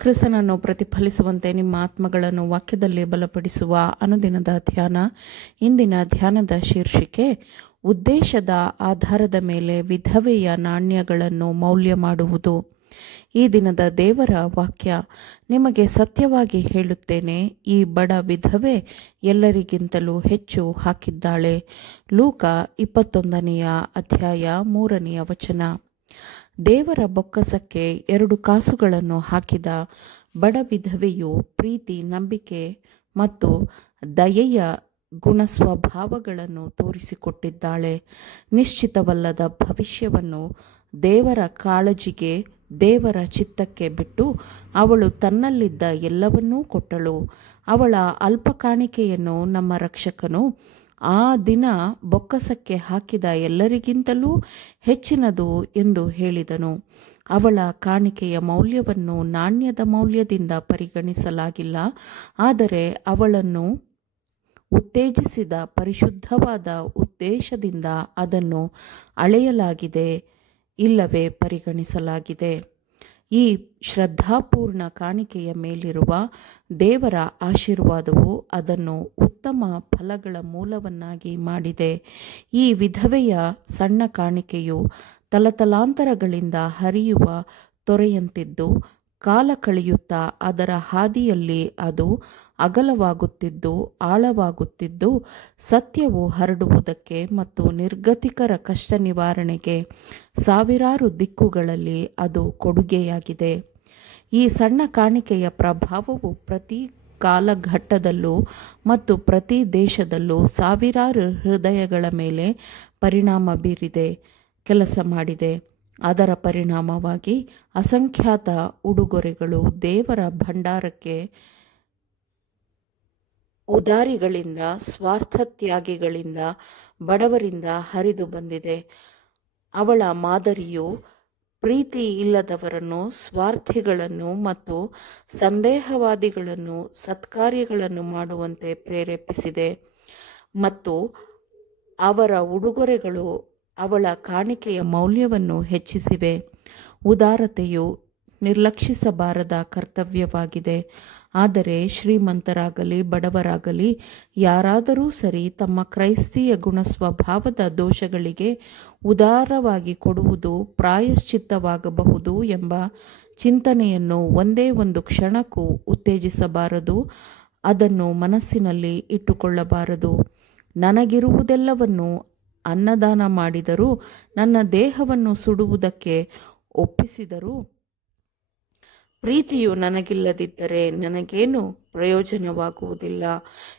ಕ್ರಿಸ್ತನನ್ನು ಪ್ರತಿಫಲಿಸುವಂತೆ ನಿಮ್ಮ ಆತ್ಮಗಳನ್ನು ವಾಕ್ಯದಲ್ಲಿ ಬಲಪಡಿಸುವ ಅನುದಿನದ ಧ್ಯಾನ. ಇಂದಿನ ಧ್ಯಾನದ ಶೀರ್ಷಿಕೆ, ಉದ್ದೇಶದ ಆಧಾರದ ಮೇಲೆ ವಿಧವೆಯ ನಾಣ್ಯಗಳನ್ನು ಮೌಲ್ಯ ಮಾಡುವುದು. ಈ ದಿನದ ದೇವರ ವಾಕ್ಯ, ನಿಮಗೆ ಸತ್ಯವಾಗಿ ಹೇಳುತ್ತೇನೆ, ಈ ಬಡ ವಿಧವೆ ಎಲ್ಲರಿಗಿಂತಲೂ ಹೆಚ್ಚು ಹಾಕಿದ್ದಾಳೆ. ಲೂಕ 21ನೇ ಅಧ್ಯಾಯ 3ನೇ ವಚನ. ದೇವರ ಬೊಕ್ಕಸಕ್ಕೆ 2 ಕಾಸುಗಳನ್ನು ಹಾಕಿದ ಬಡ ವಿಧವೆಯು ಪ್ರೀತಿ, ನಂಬಿಕೆ ಮತ್ತು ದಯೆಯ ಗುಣಸ್ವಭಾವಗಳನ್ನು ತೋರಿಸಿಕೊಟ್ಟಿದ್ದಾಳೆ. ನಿಶ್ಚಿತವಲ್ಲದ ಭವಿಷ್ಯವನ್ನು ದೇವರ ಕಾಳಜಿಗೆ, ದೇವರ ಚಿತ್ತಕ್ಕೆ ಬಿಟ್ಟು ಅವಳು ತನ್ನಲ್ಲಿದ್ದ ಎಲ್ಲವನ್ನೂ ಕೊಟ್ಟಳು. ಅವಳ ಅಲ್ಪ ಕಾಣಿಕೆಯನ್ನು ನಮ್ಮ ರಕ್ಷಕನು ಆ ದಿನ ಬೊಕ್ಕಸಕ್ಕೆ ಹಾಕಿದ ಎಲ್ಲರಿಗಿಂತಲೂ ಹೆಚ್ಚಿನದು ಎಂದು ಹೇಳಿದನು. ಅವಳ ಕಾಣಿಕೆಯ ಮೌಲ್ಯವನ್ನು ನಾಣ್ಯದ ಮೌಲ್ಯದಿಂದ ಪರಿಗಣಿಸಲಾಗಿಲ್ಲ, ಆದರೆ ಅವಳನ್ನು ಉತ್ತೇಜಿಸಿದ ಪರಿಶುದ್ಧವಾದ ಉದ್ದೇಶದಿಂದ ಅದನ್ನು ಅಳೆಯಲಾಗಿದೆ, ಇಲ್ಲವೇ ಪರಿಗಣಿಸಲಾಗಿದೆ. ಈ ಶ್ರದ್ಧಾಪೂರ್ಣ ಕಾಣಿಕೆಯ ಮೇಲಿರುವ ದೇವರ ಆಶೀರ್ವಾದವು ಅದನ್ನು ಉತ್ತಮ ಫಲಗಳ ಮೂಲವನ್ನಾಗಿ ಮಾಡಿದೆ. ಈ ವಿಧವೆಯ ಸಣ್ಣ ಕಾಣಿಕೆಯು ತಲತಲಾಂತರಗಳಿಂದ ಹರಿಯುವ ತೊರೆಯಂತಿದ್ದು, ಕಾಲ ಕಳೆಯುತ್ತಾ ಅದರ ಹಾದಿಯಲ್ಲಿ ಅದು ಅಗಲವಾಗುತ್ತಿದ್ದು ಆಳವಾಗುತ್ತಿದ್ದು, ಸತ್ಯವು ಹರಡುವುದಕ್ಕೆ ಮತ್ತು ನಿರ್ಗತಿಕರ ಕಷ್ಟ ನಿವಾರಣೆಗೆ ಸಾವಿರಾರು ದಿಕ್ಕುಗಳಲ್ಲಿ ಅದು ಕೊಡುಗೆಯಾಗಿದೆ. ಈ ಸಣ್ಣ ಕಾಣಿಕೆಯ ಪ್ರಭಾವವು ಪ್ರತಿ ಕಾಲಘಟ್ಟದಲ್ಲೂ ಮತ್ತು ಪ್ರತಿ ದೇಶದಲ್ಲೂ ಸಾವಿರಾರು ಹೃದಯಗಳ ಮೇಲೆ ಪರಿಣಾಮ ಬೀರಿದೆ, ಕೆಲಸ ಮಾಡಿದೆ. ಅದರ ಪರಿಣಾಮವಾಗಿ ಅಸಂಖ್ಯಾತ ಉಡುಗೊರೆಗಳು ದೇವರ ಭಂಡಾರಕ್ಕೆ ಉದಾರಿಗಳಿಂದ, ಸ್ವಾರ್ಥತ್ಯಾಗಿಗಳಿಂದ, ಬಡವರಿಂದ ಹರಿದು ಬಂದಿದೆ. ಅವಳ ಮಾದರಿಯು ಪ್ರೀತಿ ಇಲ್ಲದವರನ್ನು, ಸ್ವಾರ್ಥಿಗಳನ್ನು ಮತ್ತು ಸಂದೇಹವಾದಿಗಳನ್ನು ಸತ್ಕಾರ್ಯಗಳನ್ನು ಮಾಡುವಂತೆ ಪ್ರೇರೇಪಿಸಿದೆ ಮತ್ತು ಅವರ ಉಡುಗೊರೆಗಳು ಅವಳ ಕಾಣಿಕೆಯ ಮೌಲ್ಯವನ್ನು ಹೆಚ್ಚಿಸಿವೆ. ಉದಾರತೆಯು ನಿರ್ಲಕ್ಷಿಸಬಾರದ ಕರ್ತವ್ಯವಾಗಿದೆ. ಆದರೆ ಶ್ರೀಮಂತರಾಗಲಿ ಬಡವರಾಗಲಿ ಯಾರಾದರೂ ಸರಿ, ತಮ್ಮ ಕ್ರೈಸ್ತೀಯ ಗುಣಸ್ವಭಾವದ ದೋಷಗಳಿಗೆ ಉದಾರವಾಗಿ ಕೊಡುವುದು ಪ್ರಾಯಶ್ಚಿತ್ತವಾಗಬಹುದು ಎಂಬ ಚಿಂತನೆಯನ್ನು ಒಂದೇ ಒಂದು ಕ್ಷಣಕ್ಕೂ ಉತ್ತೇಜಿಸಬಾರದು, ಅದನ್ನು ಮನಸ್ಸಿನಲ್ಲಿ ಇಟ್ಟುಕೊಳ್ಳಬಾರದು. ನನಗಿರುವುದೆಲ್ಲವನ್ನು ಅನ್ನದಾನ ಮಾಡಿದರೂ, ನನ್ನ ದೇಹವನ್ನು ಸುಡುವುದಕ್ಕೆ ಒಪ್ಪಿಸಿದರೂ, ಪ್ರೀತಿಯು ನನಗಿಲ್ಲದಿದ್ದರೆ ನನಗೇನು ಪ್ರಯೋಜನವಾಗುವುದಿಲ್ಲ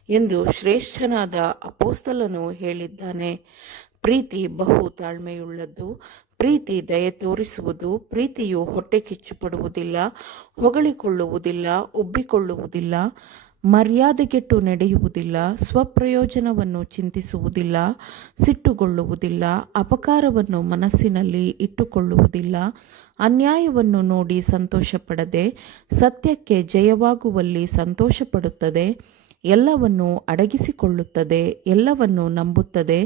ಎಂದು ಶ್ರೇಷ್ಠನಾದ ಅಪೊಸ್ತಲನು ಹೇಳಿದ್ದಾನೆ. ಪ್ರೀತಿ ಬಹು ತಾಳ್ಮೆಯುಳ್ಳದ್ದು, ಪ್ರೀತಿ ದಯೆ ತೋರಿಸುವುದು, ಪ್ರೀತಿಯು ಹೊಟ್ಟೆ ಕಿಚ್ಚುಪಡುವುದಿಲ್ಲ, ಹೊಗಳಿಕೊಳ್ಳುವುದಿಲ್ಲ, ಉಬ್ಬಿಕೊಳ್ಳುವುದಿಲ್ಲ, ಮರ್ಯಾದೆಗೆಟ್ಟು ನಡೆಯುವುದಿಲ್ಲ, ಸ್ವಪ್ರಯೋಜನವನ್ನು ಚಿಂತಿಸುವುದಿಲ್ಲ, ಸಿಟ್ಟುಗೊಳ್ಳುವುದಿಲ್ಲ, ಅಪಕಾರವನ್ನು ಮನಸ್ಸಿನಲ್ಲಿ ಇಟ್ಟುಕೊಳ್ಳುವುದಿಲ್ಲ, ಅನ್ಯಾಯವನ್ನು ನೋಡಿ ಸಂತೋಷಪಡದೆ ಸತ್ಯಕ್ಕೆ ಜಯವಾಗುವಲ್ಲಿ ಸಂತೋಷಪಡುತ್ತದೆ, ಎಲ್ಲವನ್ನು ಅಡಗಿಸಿಕೊಳ್ಳುತ್ತದೆ, ಎಲ್ಲವನ್ನು ನಂಬುತ್ತದೆ,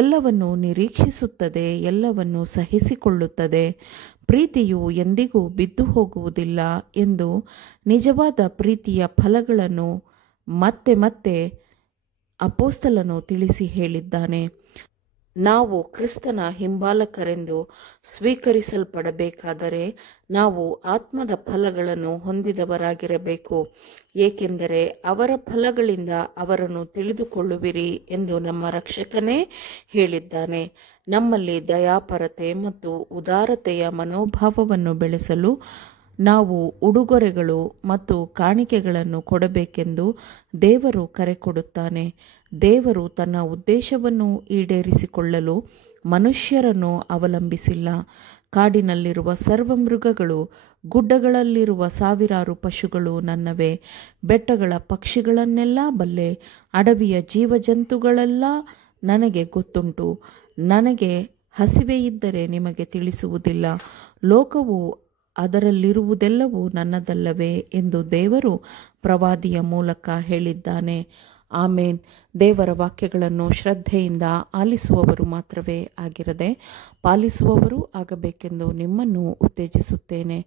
ಎಲ್ಲವನ್ನು ನಿರೀಕ್ಷಿಸುತ್ತದೆ, ಎಲ್ಲವನ್ನು ಸಹಿಸಿಕೊಳ್ಳುತ್ತದೆ. ಪ್ರೀತಿಯು ಎಂದಿಗೂ ಬಿದ್ದು ಹೋಗುವುದಿಲ್ಲ ಎಂದು ನಿಜವಾದ ಪ್ರೀತಿಯ ಫಲಗಳನ್ನು ಮತ್ತೆ ಮತ್ತೆ ಅಪೊಸ್ತಲನು ತಿಳಿಸಿ ಹೇಳಿದ್ದಾನೆ. ನಾವು ಕ್ರಿಸ್ತನ ಹಿಂಬಾಲಕರೆಂದು ಸ್ವೀಕರಿಸಲ್ಪಡಬೇಕಾದರೆ ನಾವು ಆತ್ಮದ ಫಲಗಳನ್ನು ಹೊಂದಿದವರಾಗಿರಬೇಕು, ಏಕೆಂದರೆ ಅವರ ಫಲಗಳಿಂದ ಅವರನ್ನು ತಿಳಿದುಕೊಳ್ಳುವಿರಿ ಎಂದು ನಮ್ಮ ರಕ್ಷಕನೇ ಹೇಳಿದ್ದಾನೆ. ನಮ್ಮಲ್ಲಿ ದಯಾಪರತೆ ಮತ್ತು ಉದಾರತೆಯ ಮನೋಭಾವವನ್ನು ಬೆಳೆಸಲು ನಾವು ಉಡುಗೊರೆಗಳು ಮತ್ತು ಕಾಣಿಕೆಗಳನ್ನು ಕೊಡಬೇಕೆಂದು ದೇವರು ಕರೆ ಕೊಡುತ್ತಾನೆ. ದೇವರು ತನ್ನ ಉದ್ದೇಶವನ್ನು ಈಡೇರಿಸಿಕೊಳ್ಳಲು ಮನುಷ್ಯರನ್ನು ಅವಲಂಬಿಸಿಲ್ಲ. ಕಾಡಿನಲ್ಲಿರುವ ಸರ್ವ ಮೃಗಗಳು, ಗುಡ್ಡಗಳಲ್ಲಿರುವ ಸಾವಿರಾರು ಪಶುಗಳು ನನ್ನವೇ, ಬೆಟ್ಟಗಳ ಪಕ್ಷಿಗಳನ್ನೆಲ್ಲ ಬಲ್ಲೆ, ಅಡವಿಯ ಜೀವಜಂತುಗಳೆಲ್ಲ ನನಗೆ ಗೊತ್ತುಂಟು. ನನಗೆ ಹಸಿವೆಯಿದ್ದರೆ ನಿಮಗೆ ತಿಳಿಸುವುದಿಲ್ಲ, ಲೋಕವು ಅದರಲ್ಲಿರುವುದೆಲ್ಲವೂ ನನ್ನದಲ್ಲವೇ ಎಂದು ದೇವರು ಪ್ರವಾದಿಯ ಮೂಲಕ ಹೇಳಿದ್ದಾನೆ. ಆಮೇನ್. ದೇವರ ವಾಕ್ಯಗಳನ್ನು ಶ್ರದ್ಧೆಯಿಂದ ಆಲಿಸುವವರು ಮಾತ್ರವೇ ಆಗಿರದೆ ಪಾಲಿಸುವವರು ಆಗಬೇಕೆಂದು ನಿಮ್ಮನ್ನು ಉತ್ತೇಜಿಸುತ್ತೇನೆ.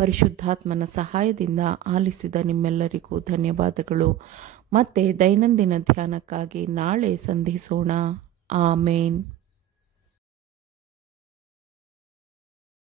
ಪರಿಶುದ್ಧಾತ್ಮನ ಸಹಾಯದಿಂದ ಆಲಿಸಿದ ನಿಮ್ಮೆಲ್ಲರಿಗೂ ಧನ್ಯವಾದಗಳು. ಮತ್ತೆ ದೈನಂದಿನ ಧ್ಯಾನಕ್ಕಾಗಿ ನಾಳೆ ಸಂಧಿಸೋಣ. ಆಮೇನ್.